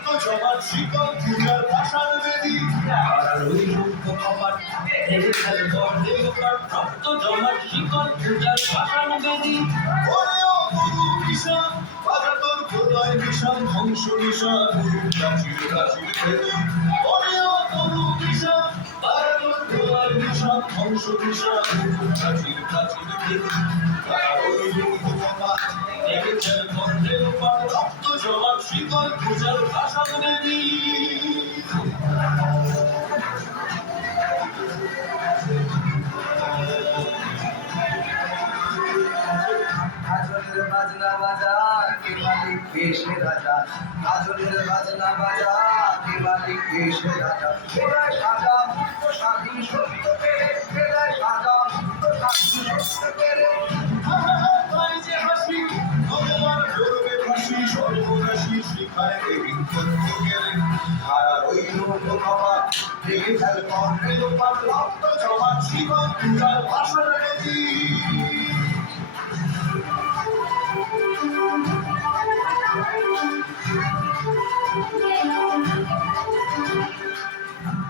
রক্ত জমাট শিকল পূজার পাষাণ বেদী আর ওই রূপ কপাট ভেঙে ফেলে বর্ণে গোপাট রক্ত জমাট শিকল পূজার পাষাণ বেদী ওরে ও তরু নিশান বাজা তোর প্রলয় নিশান ধ্বংস নিশান প্রাচীর প্রাচীর বেদী ওরে ও তরু নিশান বাজা তোর প্রলয় নিশান ধ্বংস নিশান প্রাচীর প্রাচীর বেদী আর ওই রূপ কপাট ভেঙে ফেলে বর্ণে গোপাট রক্ত জমাট শিকল পূজার পাষাণ বেদী আজলের বাজনা বাজা কে মালিক এসে রাজা আজলের বাজনা বাজা কে মালিক এসে রাজা বেলায় সাজা মুক্ত স্বাধীন সত্য পেরে বেলায় সাজা মুক্ত স্বাধীন সত্য পেরে তাই যে হাসি ভগবান করবে ফাঁসি সর্বনাশী শিখায় দেবী তত্ত্ব গেলেন আর ওই রূপ কপাট ভেঙে ফেল কর্ণে লোপাট রক্ত জমাট শিকল পূজার পাষাণ বেদী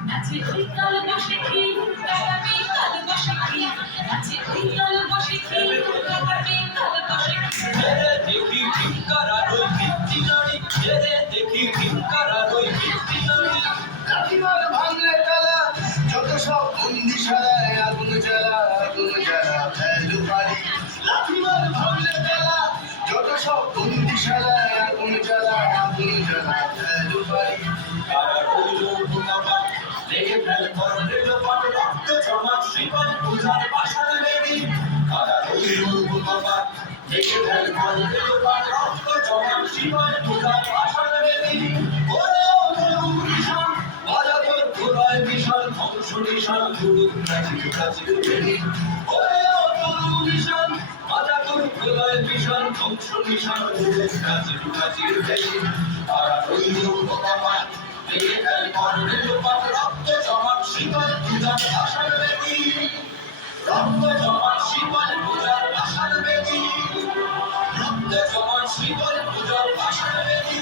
নাচে ওই কাল বসে কি কাটাবে কাল বসে কি নাচে ওই কাল বসে কি কাটাবে কাল বসে কি ছেড়ে দেখি ভিক্ষারা ওই ভিত্তি নারী ছেড়ে দেখি ভিক্ষারা ওই ভিত্তি নারী লাঠিমার ভাঙলে তালা যত সব বন্দিশালায় আগুন জ্বালা ফেলু পারি লাঠিমার ভাঙলে তালা যত সব বন্দিশালায় আগুন জ্বালা ফেলু পারি আর ওই রূপ কপাট ভেঙে ফেল কর্ণে লোপাট রক্ত জমাট শিকল পূজার পাষাণ বেদী আর ওই রূপ কপাট ভেঙে ফেল কর্ণে লোপাট রক্ত জমাট শিকল পূজার পাষাণ বেদী ওরে ও তরু নিশান বাজা তোর প্রলয় নিশান ধ্বংস নিশান গুরুর প্রাচীর প্রাচীর বেদী ওরে ও তরু নিশান বাজা তোর প্রলয় নিশান ধ্বংস নিশান গুরুর প্রাচীর প্রাচীর বেদী আর ওই রূপ কপাট ভেঙে ফেল কর্ণে লোপাট রক্ত জমাট শিকল পূজার পাষাণ বেদী রক্ত জমাট শিকল পূজার পাষাণ বেদী রক্ত জমাট শিকল পূজার পাষাণ বেদী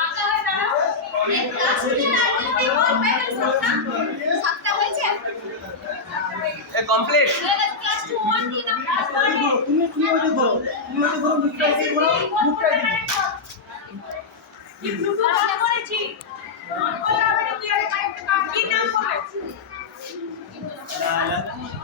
আচ্ছা হয় দাঁড়াও এই ক্লাসে দাঁড়িয়ে পেপার প্যাটার্ন সাতটা হয়েছে কমপ্লিট ক্লাস 1 কি না ক্লাস 1 তুমি ওটা করো মুখটা কি ব্লুটুথ অন করেছি